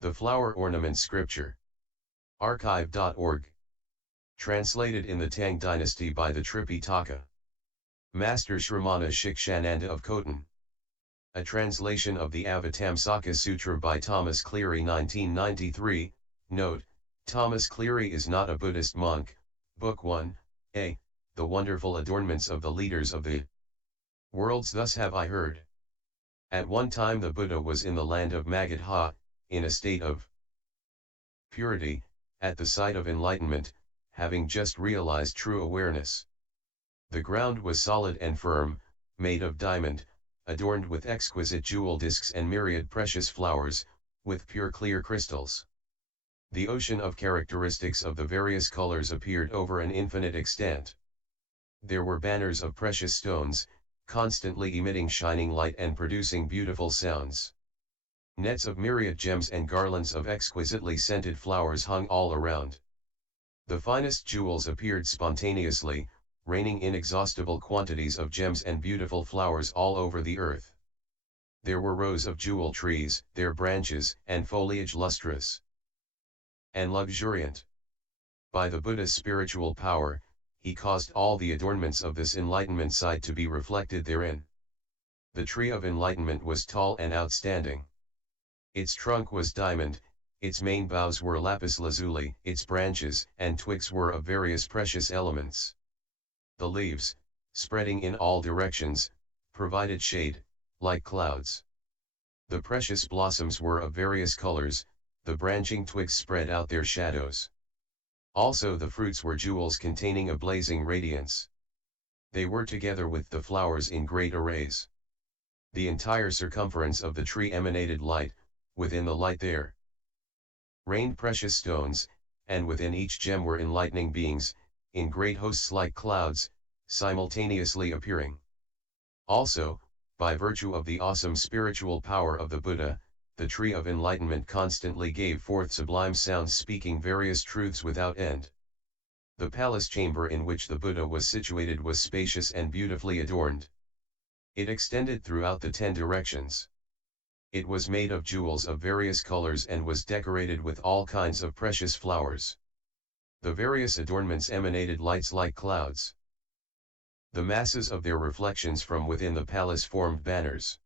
The Flower Ornament Scripture. Archive.org. Translated in the Tang Dynasty by the Tripitaka. Master Shramana Shikshananda of Khotan. A translation of the Avatamsaka-Sutra by Thomas Cleary 1993. Note, Thomas Cleary is not a Buddhist monk. Book 1, A. The Wonderful Adornments of the Leaders of the Worlds. Thus have I heard. At one time the Buddha was in the land of Magadha, in a state of purity, at the site of enlightenment, having just realized true awareness. The ground was solid and firm, made of diamond, adorned with exquisite jewel discs and myriad precious flowers, with pure clear crystals. The ocean of characteristics of the various colors appeared over an infinite extent. There were banners of precious stones, constantly emitting shining light and producing beautiful sounds. Nets of myriad gems and garlands of exquisitely scented flowers hung all around. The finest jewels appeared spontaneously, raining inexhaustible quantities of gems and beautiful flowers all over the earth. There were rows of jewel trees, their branches and foliage lustrous and luxuriant. By the Buddha's spiritual power, he caused all the adornments of this enlightenment site to be reflected therein. The tree of enlightenment was tall and outstanding. Its trunk was diamond, its main boughs were lapis lazuli, its branches and twigs were of various precious elements. The leaves, spreading in all directions, provided shade, like clouds. The precious blossoms were of various colors, the branching twigs spread out their shadows. Also the fruits were jewels containing a blazing radiance. They were together with the flowers in great arrays. The entire circumference of the tree emanated light, within the light there rained precious stones, and within each gem were enlightening beings, in great hosts like clouds, simultaneously appearing. Also, by virtue of the awesome spiritual power of the Buddha, the tree of enlightenment constantly gave forth sublime sounds speaking various truths without end. The palace chamber in which the Buddha was situated was spacious and beautifully adorned. It extended throughout the 10 directions. It was made of jewels of various colors and was decorated with all kinds of precious flowers. The various adornments emanated lights like clouds. The masses of their reflections from within the palace formed banners.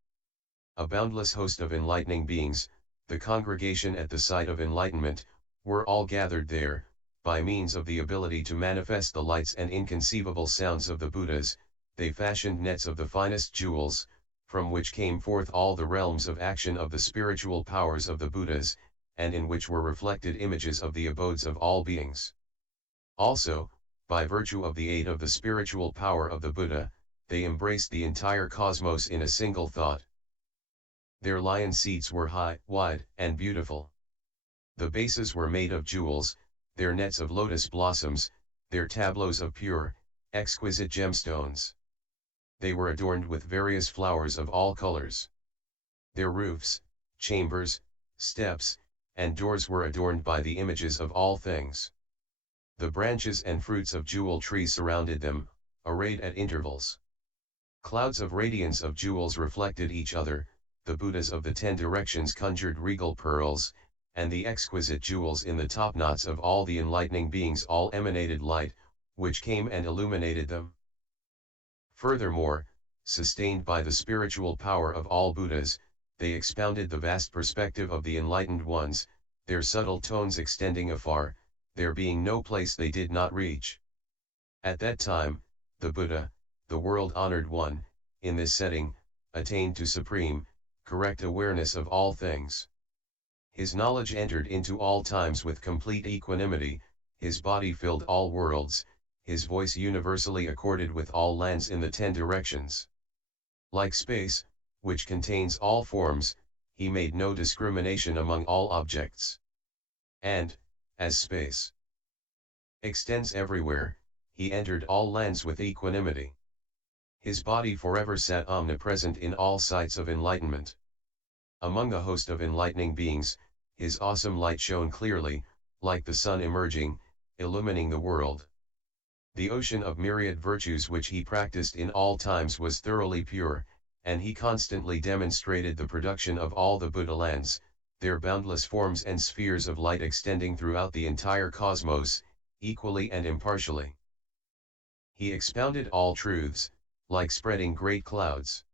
A boundless host of enlightening beings, the congregation at the site of enlightenment, were all gathered there, by means of the ability to manifest the lights and inconceivable sounds of the Buddhas. They fashioned nets of the finest jewels, from which came forth all the realms of action of the spiritual powers of the Buddhas, and in which were reflected images of the abodes of all beings. Also, by virtue of the aid of the spiritual power of the Buddha, they embraced the entire cosmos in a single thought. Their lion seats were high, wide, and beautiful. The bases were made of jewels, their nets of lotus blossoms, their tableaus of pure, exquisite gemstones. They were adorned with various flowers of all colors. Their roofs, chambers, steps, and doors were adorned by the images of all things. The branches and fruits of jewel trees surrounded them, arrayed at intervals. Clouds of radiance of jewels reflected each other, the Buddhas of the 10 directions conjured regal pearls, and the exquisite jewels in the topknots of all the enlightening beings all emanated light, which came and illuminated them. Furthermore, sustained by the spiritual power of all Buddhas, they expounded the vast perspective of the enlightened ones, their subtle tones extending afar, there being no place they did not reach. At that time, the Buddha, the world-honored one, in this setting, attained to supreme, correct awareness of all things. His knowledge entered into all times with complete equanimity, his body filled all worlds, his voice universally accorded with all lands in the 10 directions. Like space, which contains all forms, he made no discrimination among all objects. And, as space extends everywhere, he entered all lands with equanimity. His body forever sat omnipresent in all sites of enlightenment. Among the host of enlightening beings, his awesome light shone clearly, like the sun emerging, illumining the world. The ocean of myriad virtues which he practiced in all times was thoroughly pure, and he constantly demonstrated the production of all the Buddha lands, their boundless forms and spheres of light extending throughout the entire cosmos, equally and impartially. He expounded all truths, like spreading great clouds.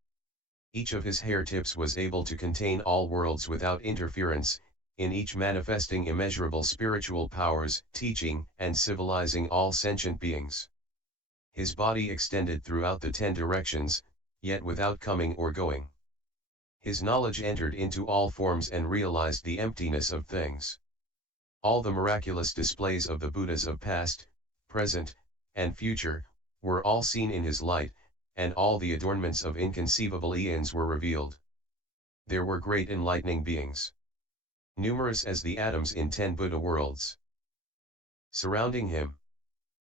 Each of his hair tips was able to contain all worlds without interference, in each manifesting immeasurable spiritual powers, teaching and civilizing all sentient beings. His body extended throughout the 10 directions, yet without coming or going. His knowledge entered into all forms and realized the emptiness of things. All the miraculous displays of the Buddhas of past, present, and future, were all seen in his light, and all the adornments of inconceivable eons were revealed. There were great enlightening beings, numerous as the atoms in 10 Buddha worlds, surrounding him.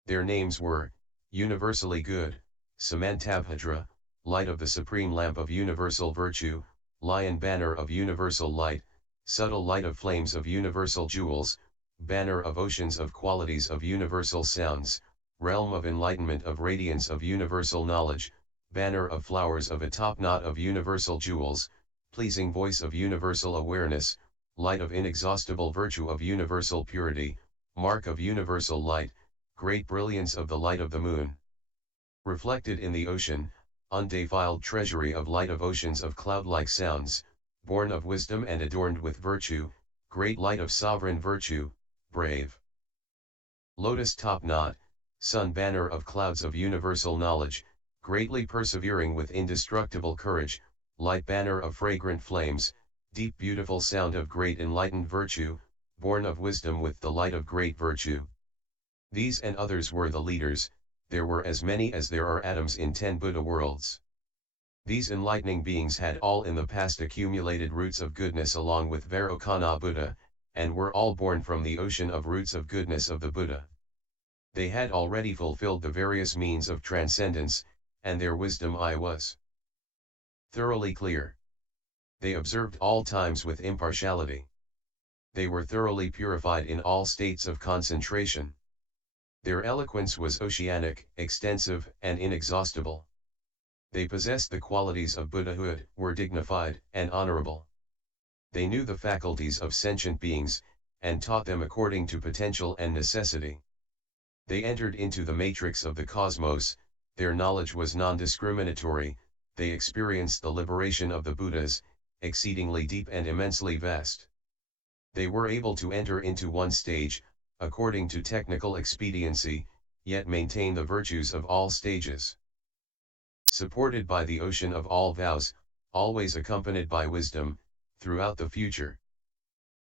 Their names were, universally good, Samantabhadra, light of the supreme lamp of universal virtue, lion banner of universal light, subtle light of flames of universal jewels, banner of oceans of qualities of universal sounds, realm of enlightenment of radiance of universal knowledge, banner of flowers of a top knot of universal jewels, pleasing voice of universal awareness, light of inexhaustible virtue of universal purity, mark of universal light, great brilliance of the light of the moon. Reflected in the ocean, undefiled treasury of light of oceans of cloud-like sounds, born of wisdom and adorned with virtue, great light of sovereign virtue, brave. Lotus top knot, sun banner of clouds of universal knowledge, greatly persevering with indestructible courage, light banner of fragrant flames, deep beautiful sound of great enlightened virtue, born of wisdom with the light of great virtue. These and others were the leaders. There were as many as there are atoms in 10 Buddha worlds. These enlightening beings had all in the past accumulated roots of goodness along with Vairocana Buddha, and were all born from the ocean of roots of goodness of the Buddha. They had already fulfilled the various means of transcendence, and their wisdom eye was thoroughly clear. They observed all times with impartiality. They were thoroughly purified in all states of concentration. Their eloquence was oceanic, extensive, and inexhaustible. They possessed the qualities of Buddhahood, were dignified and honorable. They knew the faculties of sentient beings, and taught them according to potential and necessity. They entered into the matrix of the cosmos, their knowledge was non-discriminatory, they experienced the liberation of the Buddhas, exceedingly deep and immensely vast. They were able to enter into one stage, according to technical expediency, yet maintain the virtues of all stages. Supported by the ocean of all vows, always accompanied by wisdom, throughout the future.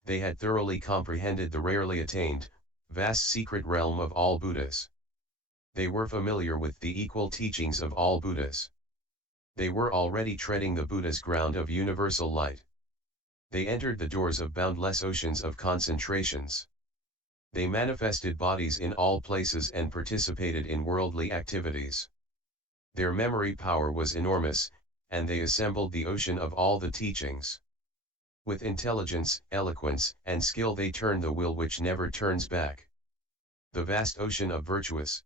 They had thoroughly comprehended the rarely attained, vast secret realm of all Buddhas. They were familiar with the equal teachings of all Buddhas. They were already treading the Buddha's ground of universal light. They entered the doors of boundless oceans of concentrations. They manifested bodies in all places and participated in worldly activities. Their memory power was enormous, and they assembled the ocean of all the teachings. With intelligence, eloquence, and skill they turned the wheel which never turns back. The vast ocean of virtuous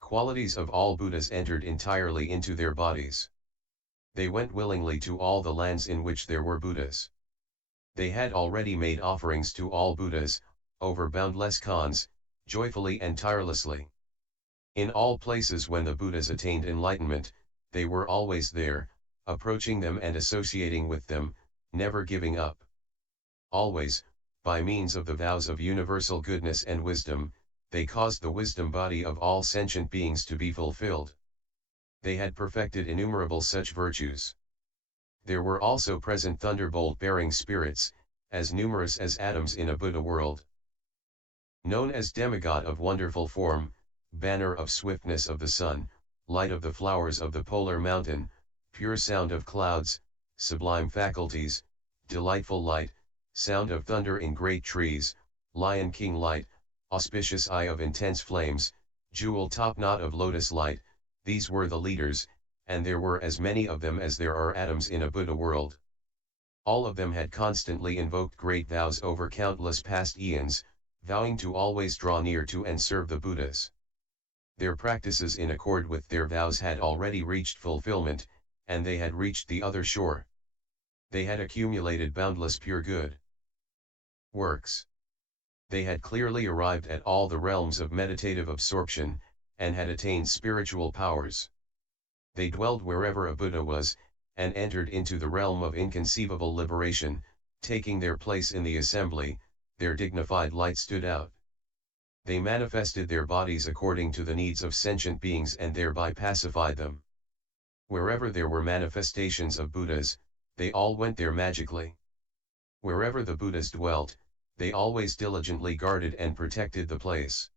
qualities of all Buddhas entered entirely into their bodies. They went willingly to all the lands in which there were Buddhas. They had already made offerings to all Buddhas, over boundless khans, joyfully and tirelessly. In all places when the Buddhas attained enlightenment, they were always there, approaching them and associating with them, never giving up. Always, by means of the vows of universal goodness and wisdom, they caused the wisdom body of all sentient beings to be fulfilled. They had perfected innumerable such virtues. There were also present thunderbolt-bearing spirits, as numerous as atoms in a Buddha world. Known as demigod of wonderful form, banner of swiftness of the sun, light of the flowers of the polar mountain, pure sound of clouds, sublime faculties, delightful light, sound of thunder in great trees, lion king light, auspicious eye of intense flames, jewel top knot of lotus light, these were the leaders, and there were as many of them as there are atoms in a Buddha world. All of them had constantly invoked great vows over countless past eons, vowing to always draw near to and serve the Buddhas. Their practices in accord with their vows had already reached fulfillment, and they had reached the other shore. They had accumulated boundless pure good works. They had clearly arrived at all the realms of meditative absorption, and had attained spiritual powers. They dwelled wherever a Buddha was, and entered into the realm of inconceivable liberation, taking their place in the assembly. Their dignified light stood out. They manifested their bodies according to the needs of sentient beings and thereby pacified them. Wherever there were manifestations of Buddhas, they all went there magically. Wherever the Buddhas dwelt, they always diligently guarded and protected the place.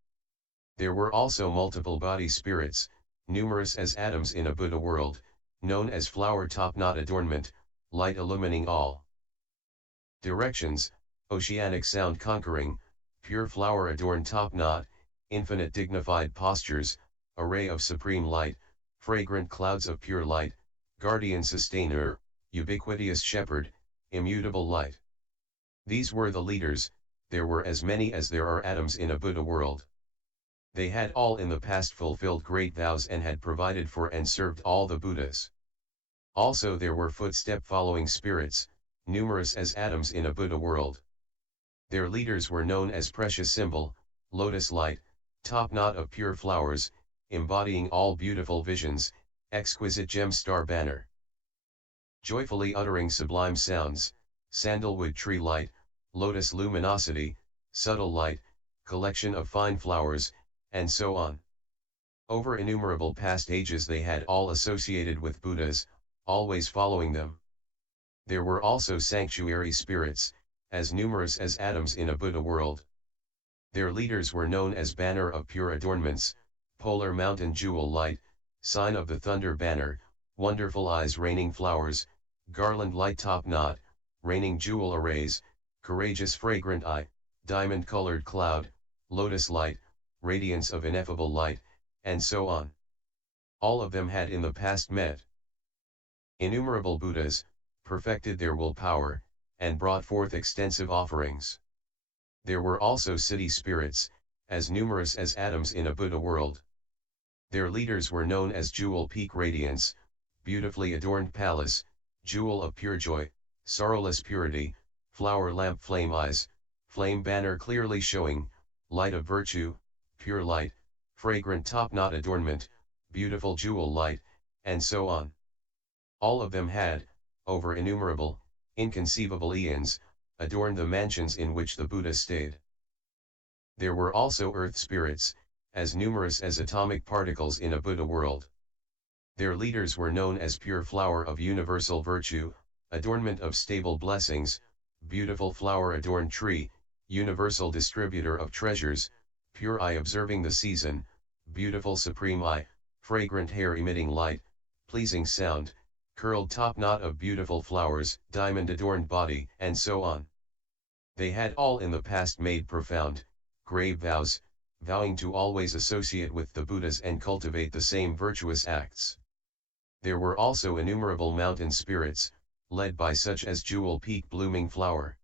There were also multiple body spirits, numerous as atoms in a Buddha world, known as flower top knot adornment, light illumining all directions, oceanic sound conquering, pure flower adorned top knot, infinite dignified postures, array of supreme light, fragrant clouds of pure light, guardian sustainer, ubiquitous shepherd, immutable light. These were the leaders. There were as many as there are atoms in a Buddha world. They had all in the past fulfilled great vows and had provided for and served all the Buddhas. Also there were footstep following spirits, numerous as atoms in a Buddha world. Their leaders were known as precious symbol, lotus light, top knot of pure flowers, embodying all beautiful visions, exquisite gem star banner. Joyfully uttering sublime sounds, sandalwood tree light, lotus luminosity, subtle light, collection of fine flowers, and so on. Over innumerable past ages they had all associated with Buddhas, always following them. There were also sanctuary spirits, as numerous as atoms in a Buddha world. Their leaders were known as banner of pure adornments, polar mountain jewel light, sign of the thunder banner, wonderful eyes raining flowers, garland light top knot, raining jewel arrays, courageous fragrant eye, diamond colored cloud, lotus light, radiance of ineffable light, and so on. All of them had in the past met innumerable Buddhas, perfected their willpower, and brought forth extensive offerings. There were also city spirits, as numerous as atoms in a Buddha world. Their leaders were known as Jewel Peak Radiance, beautifully adorned palace, jewel of pure joy, sorrowless purity, flower lamp flame eyes, flame banner clearly showing, light of virtue, pure light, fragrant top knot adornment, beautiful jewel light, and so on. All of them had, over innumerable, inconceivable eons, adorned the mansions in which the Buddha stayed. There were also earth spirits, as numerous as atomic particles in a Buddha world. Their leaders were known as pure flower of universal virtue, adornment of stable blessings, beautiful flower adorned tree, universal distributor of treasures, pure eye observing the season, beautiful supreme eye, fragrant hair emitting light, pleasing sound, curled top knot of beautiful flowers, diamond adorned body, and so on. They had all in the past made profound, grave vows, vowing to always associate with the Buddhas and cultivate the same virtuous acts. There were also innumerable mountain spirits, led by such as Jewel Peak blooming flower,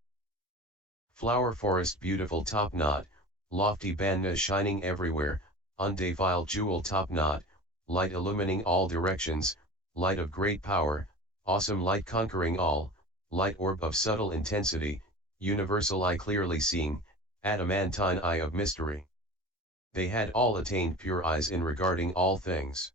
flower forest beautiful top knot, lofty banda shining everywhere, undefiled jewel top knot, light illumining all directions, light of great power, awesome light conquering all, light orb of subtle intensity, universal eye clearly seeing, adamantine eye of mystery. They had all attained pure eyes in regarding all things.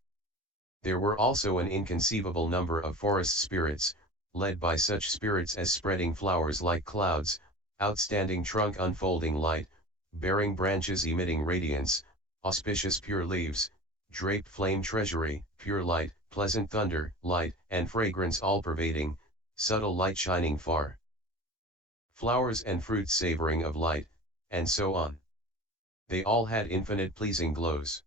There were also an inconceivable number of forest spirits, led by such spirits as spreading flowers like clouds, outstanding trunk unfolding light, bearing branches emitting radiance, auspicious pure leaves, draped flame treasury, pure light, pleasant thunder, light, and fragrance all pervading, subtle light shining far, flowers and fruits savoring of light, and so on. They all had infinite pleasing glows.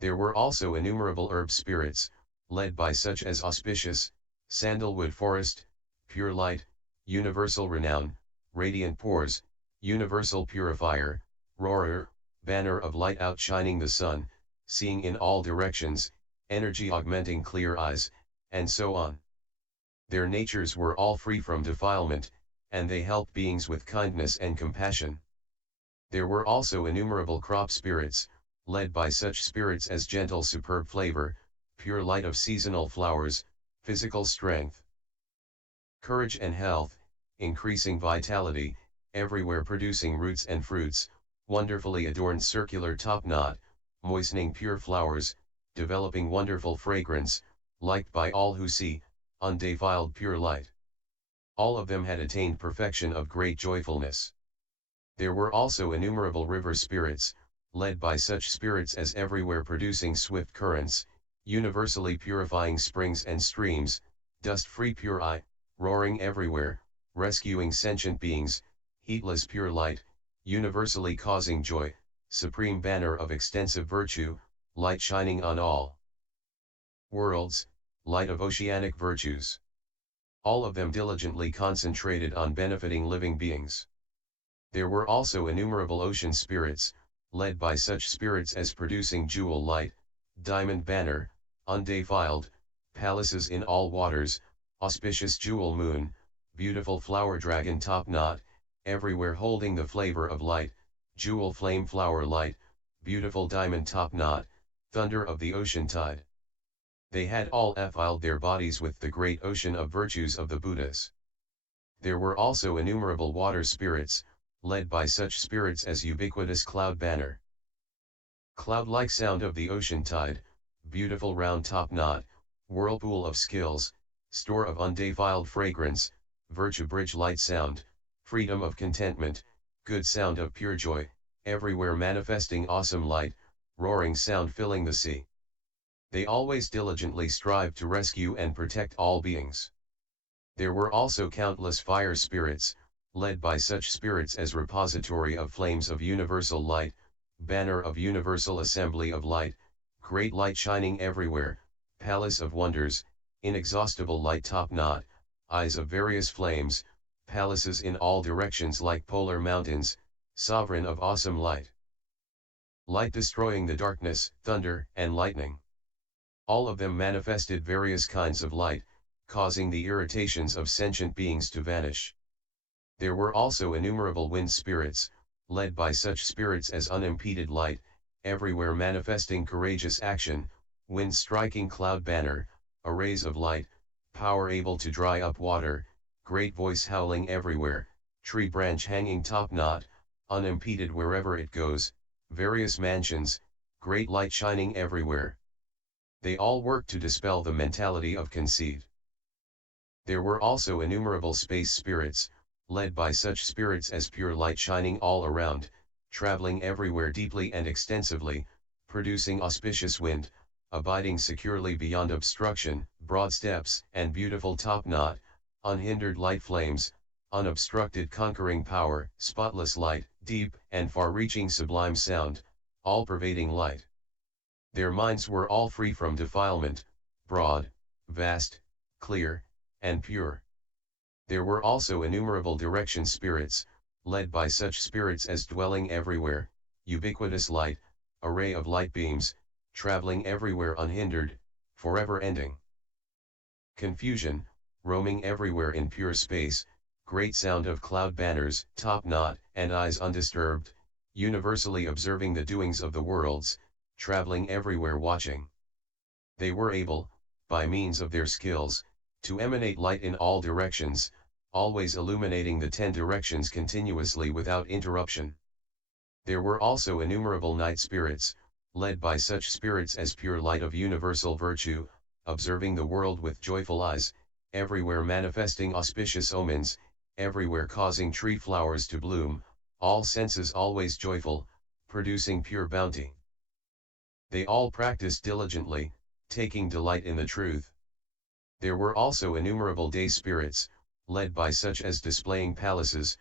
There were also innumerable herb spirits, led by such as auspicious, sandalwood forest, pure light, universal renown, radiant pores, universal purifier, roarer, banner of light outshining the sun, seeing in all directions, energy augmenting clear eyes, and so on. Their natures were all free from defilement, and they helped beings with kindness and compassion. There were also innumerable crop spirits, led by such spirits as gentle superb flavor, pure light of seasonal flowers, physical strength. Courage and health, increasing vitality, everywhere producing roots and fruits, wonderfully adorned circular top knot, moistening pure flowers, developing wonderful fragrance, liked by all who see, undefiled pure light. All of them had attained perfection of great joyfulness. There were also innumerable river spirits, led by such spirits as everywhere producing swift currents, universally purifying springs and streams, dust-free pure eye, roaring everywhere, rescuing sentient beings, heatless pure light, universally causing joy, supreme banner of extensive virtue, light shining on all worlds, light of oceanic virtues. All of them diligently concentrated on benefiting living beings. There were also innumerable ocean spirits, led by such spirits as producing jewel light, diamond banner, undefiled, palaces in all waters, auspicious jewel moon, beautiful flower dragon top knot, everywhere holding the flavor of light, jewel flame flower light, beautiful diamond top knot, thunder of the ocean tide. They had all effiled their bodies with the great ocean of virtues of the Buddhas. There were also innumerable water spirits, led by such spirits as ubiquitous cloud banner, cloud-like sound of the ocean tide, beautiful round top knot, whirlpool of skills, store of undefiled fragrance, virtue bridge light sound, freedom of contentment, good sound of pure joy, everywhere manifesting awesome light, roaring sound filling the sea. They always diligently strive to rescue and protect all beings. There were also countless fire spirits, led by such spirits as repository of flames of universal light, banner of universal assembly of light, great light shining everywhere, palace of wonders, inexhaustible light top knot, eyes of various flames, palaces in all directions like polar mountains, sovereign of awesome light. Light destroying the darkness, thunder, and lightning. All of them manifested various kinds of light, causing the irritations of sentient beings to vanish. There were also innumerable wind spirits, led by such spirits as unimpeded light, everywhere manifesting courageous action, wind striking cloud banner, arrays of light, power able to dry up water, great voice howling everywhere, tree branch hanging top knot, unimpeded wherever it goes, various mansions, great light shining everywhere. They all worked to dispel the mentality of conceit. There were also innumerable space spirits, led by such spirits as pure light shining all around, traveling everywhere deeply and extensively, producing auspicious wind, abiding securely beyond obstruction, broad steps and beautiful top knot, unhindered light flames, unobstructed conquering power, spotless light, deep and far-reaching sublime sound, all-pervading light. Their minds were all free from defilement, broad, vast, clear, and pure. There were also innumerable direction spirits, led by such spirits as dwelling everywhere, ubiquitous light, array of light beams, traveling everywhere unhindered, forever ending. Confusion, roaming everywhere in pure space, great sound of cloud banners, top knot, and eyes undisturbed, universally observing the doings of the worlds, traveling everywhere watching. They were able, by means of their skills, to emanate light in all directions, always illuminating the 10 directions continuously without interruption. There were also innumerable night spirits, led by such spirits as pure light of universal virtue, observing the world with joyful eyes, everywhere manifesting auspicious omens, everywhere causing tree flowers to bloom, all senses always joyful, producing pure bounty. They all practiced diligently, taking delight in the truth. There were also innumerable day spirits, led by such as displaying palaces,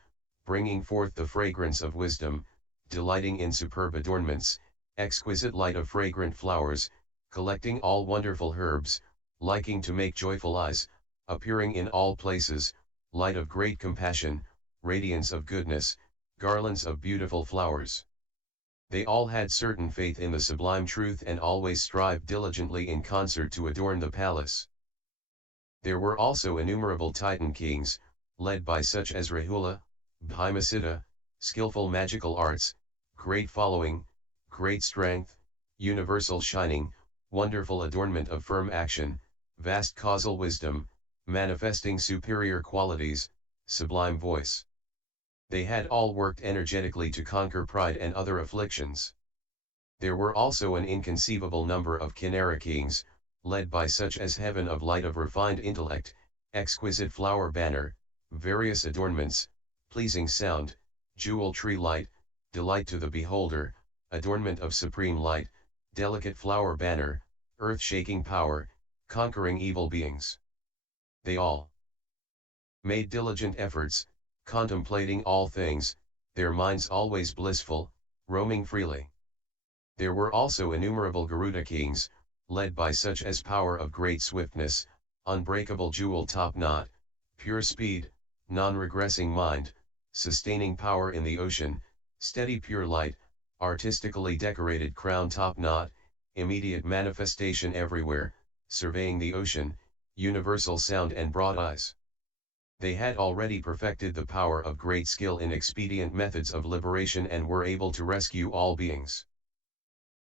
bringing forth the fragrance of wisdom, delighting in superb adornments, exquisite light of fragrant flowers, collecting all wonderful herbs, liking to make joyful eyes, appearing in all places, light of great compassion, radiance of goodness, garlands of beautiful flowers. They all had certain faith in the sublime truth and always strived diligently in concert to adorn the palace. There were also innumerable Titan kings, led by such as Rahula, Bhimasiddha, skillful magical arts, great following, great strength, universal shining, wonderful adornment of firm action, vast causal wisdom, manifesting superior qualities, sublime voice. They had all worked energetically to conquer pride and other afflictions. There were also an inconceivable number of Kinnara kings, led by such as heaven of light of refined intellect, exquisite flower banner, various adornments, pleasing sound, jewel tree light, delight to the beholder, adornment of supreme light, delicate flower banner, earth-shaking power, conquering evil beings. They all made diligent efforts, contemplating all things, their minds always blissful, roaming freely. There were also innumerable Garuda kings, led by such as power of great swiftness, unbreakable jewel top knot, pure speed, non-regressing mind, sustaining power in the ocean, steady pure light, artistically decorated crown top knot, immediate manifestation everywhere, surveying the ocean, universal sound and broad eyes. They had already perfected the power of great skill in expedient methods of liberation and were able to rescue all beings.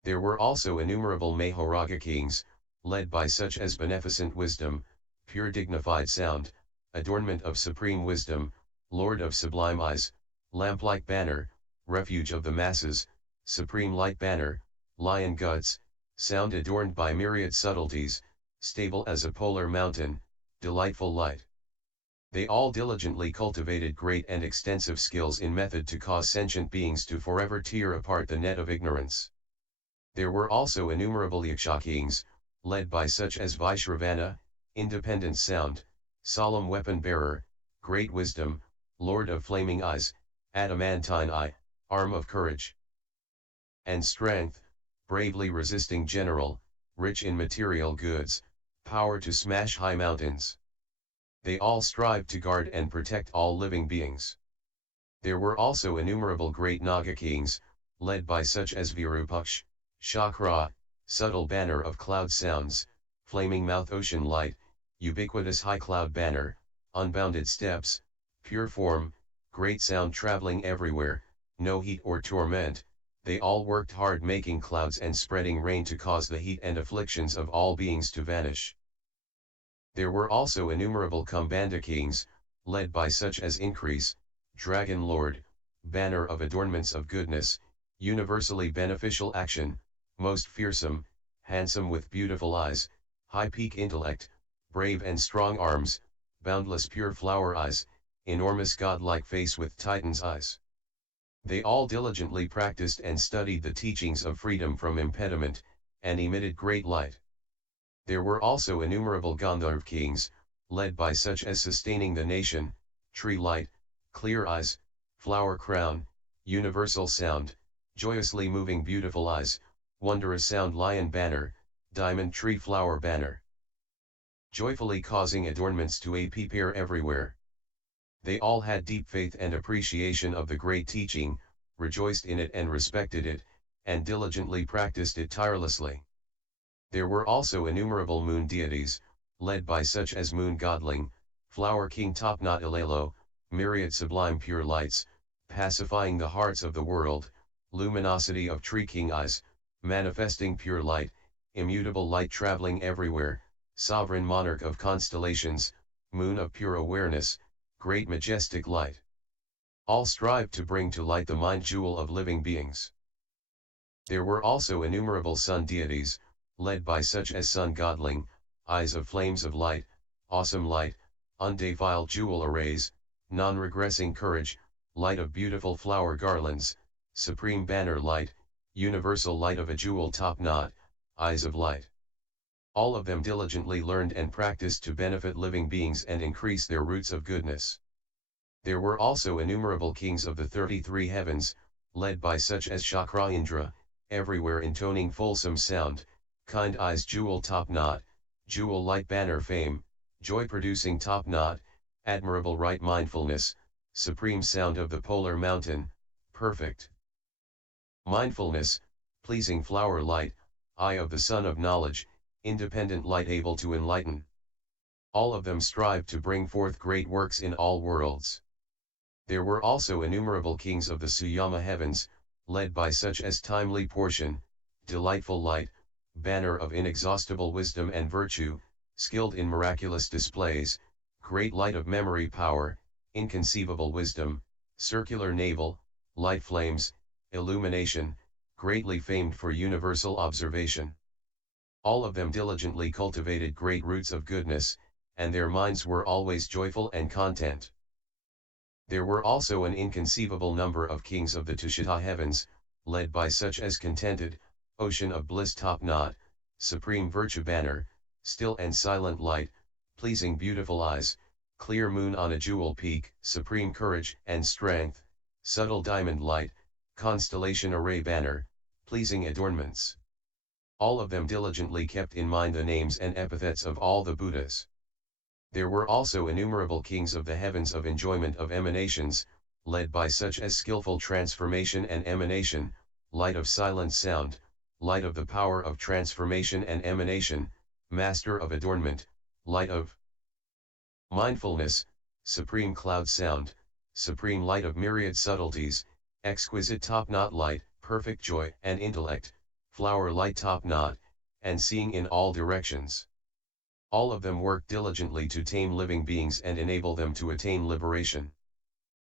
There were also innumerable Mahoraga kings, led by such as beneficent wisdom, pure dignified sound, adornment of supreme wisdom, lord of sublime eyes, lamp-like banner, refuge of the masses, supreme light banner, lion guts, sound adorned by myriad subtleties, stable as a polar mountain, delightful light. They all diligently cultivated great and extensive skills in method to cause sentient beings to forever tear apart the net of ignorance. There were also innumerable Yaksha kings, led by such as Vaishravana, independent sound, solemn weapon bearer, great wisdom, lord of flaming eyes, adamantine eye, arm of courage and strength, bravely resisting general, rich in material goods, power to smash high mountains. They all strived to guard and protect all living beings. There were also innumerable great Naga kings, led by such as Virupaksh, Chakra, subtle banner of cloud sounds, flaming mouth ocean light, ubiquitous high cloud banner, unbounded steps, pure form, great sound traveling everywhere, no heat or torment. They all worked hard making clouds and spreading rain to cause the heat and afflictions of all beings to vanish. There were also innumerable Kumbhanda kings, led by such as Increase, Dragon Lord, banner of adornments of goodness, universally beneficial action, most fearsome, handsome with beautiful eyes, high peak intellect, brave and strong arms, boundless pure flower eyes, enormous godlike face with Titan's eyes. They all diligently practiced and studied the teachings of freedom from impediment, and emitted great light. There were also innumerable Gandharv kings, led by such as sustaining the nation, tree light, clear eyes, flower crown, universal sound, joyously moving beautiful eyes, wondrous sound lion banner, diamond tree flower banner. Joyfully causing adornments to appear everywhere. They all had deep faith and appreciation of the great teaching, rejoiced in it and respected it, and diligently practiced it tirelessly. There were also innumerable moon deities, led by such as Moon Godling, Flower King Topknot Ilalo, myriad sublime pure lights, pacifying the hearts of the world, luminosity of Tree King eyes, manifesting pure light, immutable light traveling everywhere, sovereign monarch of constellations, moon of pure awareness, great majestic light. All strive to bring to light the mind jewel of living beings. There were also innumerable sun deities, led by such as Sun Godling, eyes of flames of light, awesome light, undefiled jewel arrays, non-regressing courage, light of beautiful flower garlands, supreme banner light, universal light of a jewel top knot, eyes of light. All of them diligently learned and practiced to benefit living beings and increase their roots of goodness. There were also innumerable kings of the 33 heavens, led by such as Chakra Indra, everywhere intoning fulsome sound, kind eyes jewel top knot, jewel light banner fame, joy producing top knot, admirable right mindfulness, supreme sound of the polar mountain, perfect mindfulness, pleasing flower light, eye of the sun of knowledge, independent light able to enlighten. All of them strive to bring forth great works in all worlds. There were also innumerable kings of the Suyama heavens, led by such as timely portion, delightful light, banner of inexhaustible wisdom and virtue, skilled in miraculous displays, great light of memory power, inconceivable wisdom, circular navel, light flames, illumination, greatly famed for universal observation. All of them diligently cultivated great roots of goodness, and their minds were always joyful and content. There were also an inconceivable number of kings of the Tushita heavens, led by such as contented, ocean of bliss top knot, supreme virtue banner, still and silent light, pleasing beautiful eyes, clear moon on a jewel peak, supreme courage and strength, subtle diamond light, constellation array banner, pleasing adornments. All of them diligently kept in mind the names and epithets of all the Buddhas. There were also innumerable kings of the heavens of enjoyment of emanations, led by such as skillful transformation and emanation, light of silent sound, light of the power of transformation and emanation, master of adornment, light of mindfulness, supreme cloud sound, supreme light of myriad subtleties, exquisite top-knot light, perfect joy and intellect, flower light top-knot, and seeing in all directions. All of them worked diligently to tame living beings and enable them to attain liberation.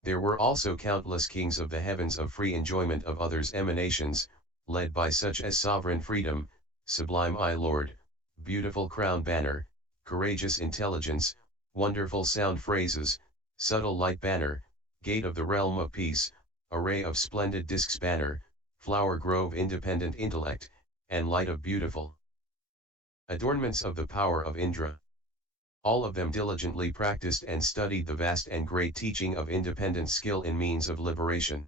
There were also countless kings of the heavens of free enjoyment of others' emanations, led by such as sovereign freedom, sublime eye lord, beautiful crown banner, courageous intelligence, wonderful sound phrases, subtle light banner, gate of the realm of peace, array of splendid discs banner, flower grove independent intellect, and light of beautiful adornments of the power of Indra. All of them diligently practiced and studied the vast and great teaching of independent skill in means of liberation.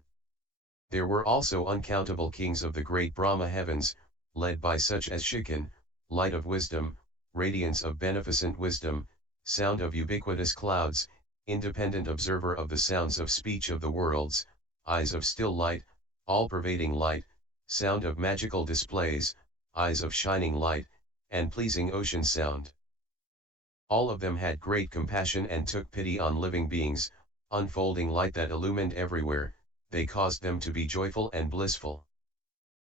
There were also uncountable kings of the great Brahma heavens, led by such as Shikan, light of wisdom, radiance of beneficent wisdom, sound of ubiquitous clouds, independent observer of the sounds of speech of the worlds, eyes of still light, all-pervading light, sound of magical displays, eyes of shining light, and pleasing ocean sound. All of them had great compassion and took pity on living beings, unfolding light that illumined everywhere, they caused them to be joyful and blissful.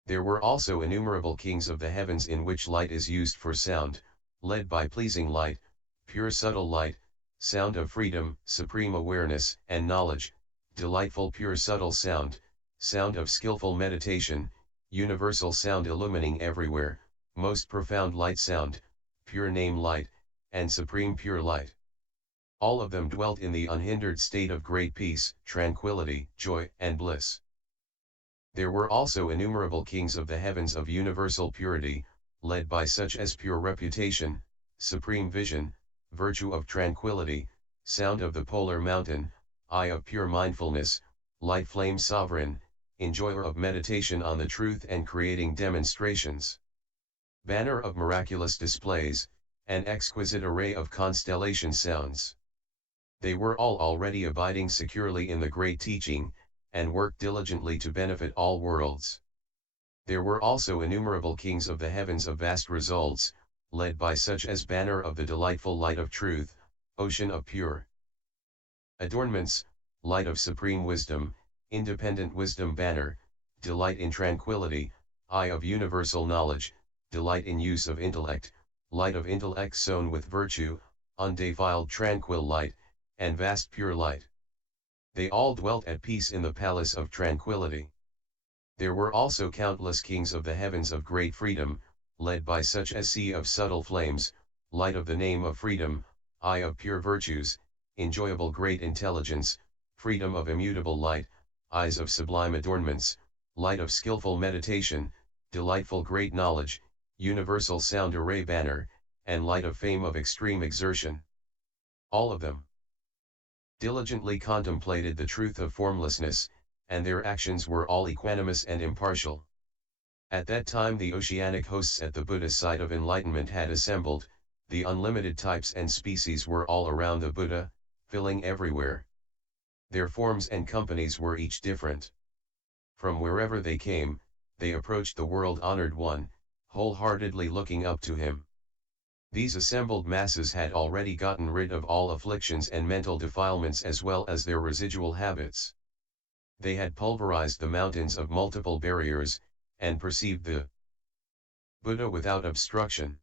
There were also innumerable kings of the heavens in which light is used for sound, led by pleasing light, pure subtle light, sound of freedom, supreme awareness and knowledge, delightful pure subtle sound, sound of skillful meditation, universal sound illumining everywhere, most profound light sound, pure name light, and supreme pure light. All of them dwelt in the unhindered state of great peace, tranquility, joy, and bliss. There were also innumerable kings of the heavens of universal purity, led by such as pure reputation, supreme vision, virtue of tranquility, sound of the polar mountain, eye of pure mindfulness, light flame sovereign, enjoyer of meditation on the truth and creating demonstrations, banner of miraculous displays, an exquisite array of constellation sounds. They were all already abiding securely in the great teaching, and worked diligently to benefit all worlds. There were also innumerable kings of the heavens of vast results, led by such as banner of the delightful light of truth, ocean of pure adornments, light of supreme wisdom, independent wisdom banner, delight in tranquility, eye of universal knowledge, delight in use of intellect, light of intellect sown with virtue, undefiled tranquil light, and vast pure light. They all dwelt at peace in the palace of tranquility. There were also countless kings of the heavens of great freedom, led by such as sea of subtle flames, light of the name of freedom, eye of pure virtues, enjoyable great intelligence, freedom of immutable light, eyes of sublime adornments, light of skillful meditation, delightful great knowledge, universal sound array banner, and light of fame of extreme exertion. All of them diligently contemplated the truth of formlessness, and their actions were all equanimous and impartial. At that time the oceanic hosts at the Buddha's side of enlightenment had assembled, the unlimited types and species were all around the Buddha, filling everywhere. Their forms and companies were each different. From wherever they came, they approached the world-honored one, wholeheartedly looking up to him. These assembled masses had already gotten rid of all afflictions and mental defilements as well as their residual habits. They had pulverized the mountains of multiple barriers, and perceived the Buddha without obstruction.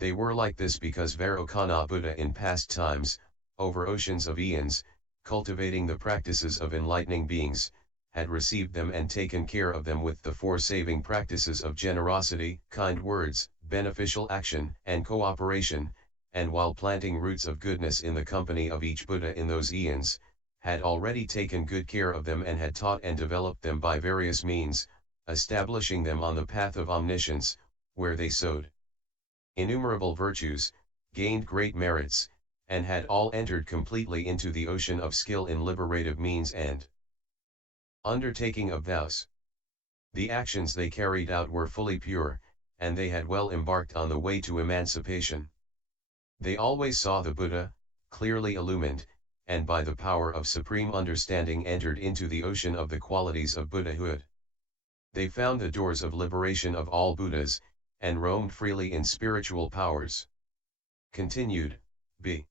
They were like this because Vairocana Buddha in past times, over oceans of eons, cultivating the practices of enlightening beings, had received them and taken care of them with the four saving practices of generosity, kind words, beneficial action, and cooperation, and while planting roots of goodness in the company of each Buddha in those eons, had already taken good care of them and had taught and developed them by various means, establishing them on the path of omniscience, where they sowed innumerable virtues, gained great merits, and had all entered completely into the ocean of skill in liberative means and undertaking of vows. The actions they carried out were fully pure, and they had well embarked on the way to emancipation. They always saw the Buddha, clearly illumined, and by the power of supreme understanding entered into the ocean of the qualities of Buddhahood. They found the doors of liberation of all Buddhas, and roamed freely in spiritual powers. Continued, B.